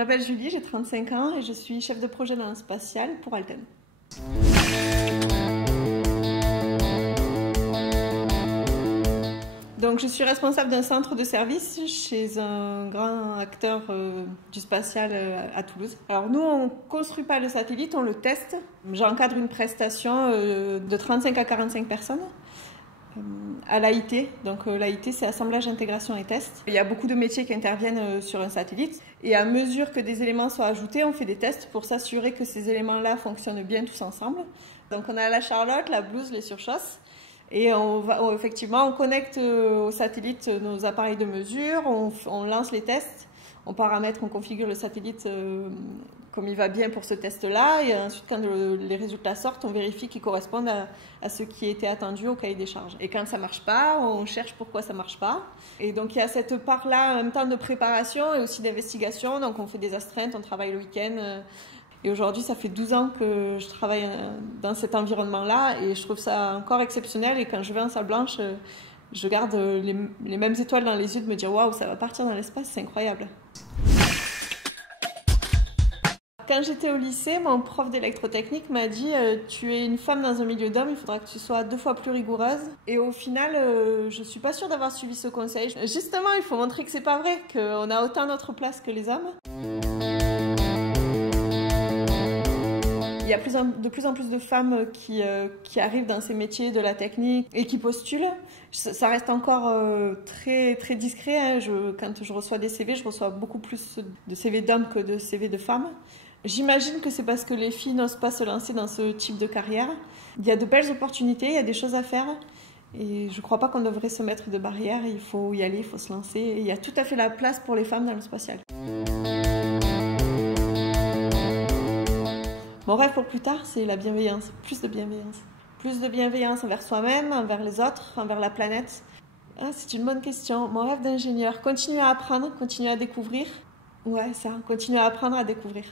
m'appelle Julie, j'ai 35 ans et je suis chef de projet dans le spatial pour Alten. Donc, je suis responsable d'un centre de service chez un grand acteur du spatial à Toulouse. Alors nous, on ne construit pas le satellite, on le teste. J'encadre une prestation de 35 à 45 personnes à l'AIT. Donc l'AIT, c'est assemblage, intégration et test. Il y a beaucoup de métiers qui interviennent sur un satellite. Et à mesure que des éléments sont ajoutés, on fait des tests pour s'assurer que ces éléments-là fonctionnent bien tous ensemble. Donc on a la Charlotte, la blouse, les surchosses. Et effectivement, on connecte au satellite nos appareils de mesure, on lance les tests, on paramètre, on configure le satellite comme il va bien pour ce test-là. Et ensuite, quand les résultats sortent, on vérifie qu'ils correspondent à ce qui était attendu au cahier des charges. Et quand ça ne marche pas, on cherche pourquoi ça ne marche pas. Et donc, il y a cette part-là en même temps de préparation et aussi d'investigation. Donc, on fait des astreintes, on travaille le week-end. Et aujourd'hui, ça fait 12 ans que je travaille dans cet environnement-là et je trouve ça encore exceptionnel. Et quand je vais en salle blanche, je garde les mêmes étoiles dans les yeux de me dire « Waouh, ça va partir dans l'espace, c'est incroyable ». Quand j'étais au lycée, mon prof d'électrotechnique m'a dit « Tu es une femme dans un milieu d'hommes, il faudra que tu sois 2 fois plus rigoureuse ». Et au final, je suis pas sûre d'avoir suivi ce conseil. Justement, il faut montrer que c'est pas vrai, qu'on a autant notre place que les hommes. Il y a de plus en plus de femmes qui arrivent dans ces métiers de la technique et qui postulent. Ça reste encore très, très discret. Hein. Quand je reçois des CV, je reçois beaucoup plus de CV d'hommes que de CV de femmes. J'imagine que c'est parce que les filles n'osent pas se lancer dans ce type de carrière. Il y a de belles opportunités, il y a des choses à faire. Et je ne crois pas qu'on devrait se mettre de barrières. Il faut y aller, il faut se lancer. Et il y a tout à fait la place pour les femmes dans le spatial. Mon rêve pour plus tard, c'est la bienveillance, plus de bienveillance. Plus de bienveillance envers soi-même, envers les autres, envers la planète. Ah, c'est une bonne question. Mon rêve d'ingénieur, continuer à apprendre, continuer à découvrir. Ouais, ça, continuer à apprendre, à découvrir.